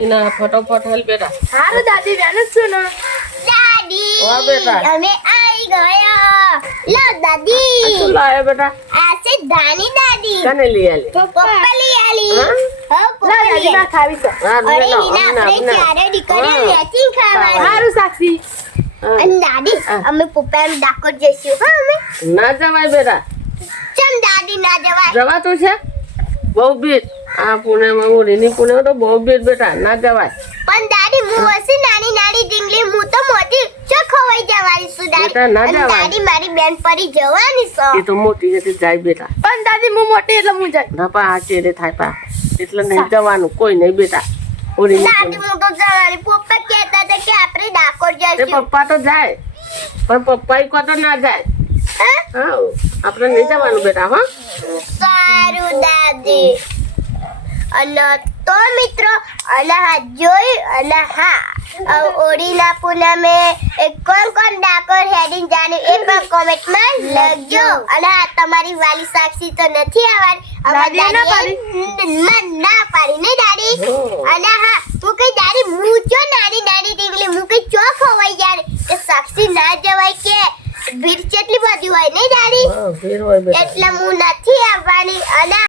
ના ફટાફટ હાલ બેટા. હારું દાદી બેન જ છું ને. દાદી વાહ બેટા. અમે આવી ગયા. લો દાદી શું લાયા બેટા? આ છે દાની દાદી. કને લઈ આલી? પપ્પા લઈ આલી. હા? હા પપ્પા લઈ આલી. ખાવી છે હા, અરે લઈ લો, ઈના અમને, આપણે અમને. ચારે દીકરીઓ હા. મેચિંગ ખાવાની. સારું સાક્ષી હા. અને દાદી હા. અમે પપ્પા ડાકોર જઈશું હા અમે. ના જવાય બેટા. ચમ દાદી ના જવાય. જવાતું છે બહુ ભીડ આ પુણેમાં ઓડીની પુણે તો બહુ ભીડ બેટા ના જવાય. પણ દાદી હું હશે નાની નાની ઢીંગલી હું તો મોટી ચો ખવાઈ જવાની છું દાદી. બેટા, ના અને જવાય. દાદી મારી બેન પરી જવાની છે. એ તો મોટી હતી જાય બેટા. પણ દાદી હું મોટી એટલે હું જાય ના પા આ ચેડે થાય પા એટલે નહીં જવાનું કોઈ નહીં બેટા. ઓડીની દાદી પુણે હું તો જવાની. પપ્પા કહેતા હતા કે આપણે ડાકોર એ જઈશું. પપ્પા તો જાય પણ પપ્પા ઈ તો ના જાય. હા? હા આપણે નહીં જવાનું બેટા. હા સારું દાદી. અને તો મિત્રો અને હા જોઈ અને હા ઓડીના પૂનમે કોણ કોણ ડાકોર હેડીને જાણ્યું એ પણ કોમેન્ટમાં લખજો. અને હા તમારી વાલી સાક્ષી તો નથી આવવાની. દાદીએ ના ના પાડી ને દાદી. હમ. અને હા હું કઈ દાદી હું ચો નાની નાની ટીંગલી હું કઈ ચો ખવાઈ જાય કે સાક્ષી ના જવાય કે ભીડ કેટલી બધી હોય ને દાદી. હા ભીડ હોય બેટા. એટલે હું નથી આવવાની. અને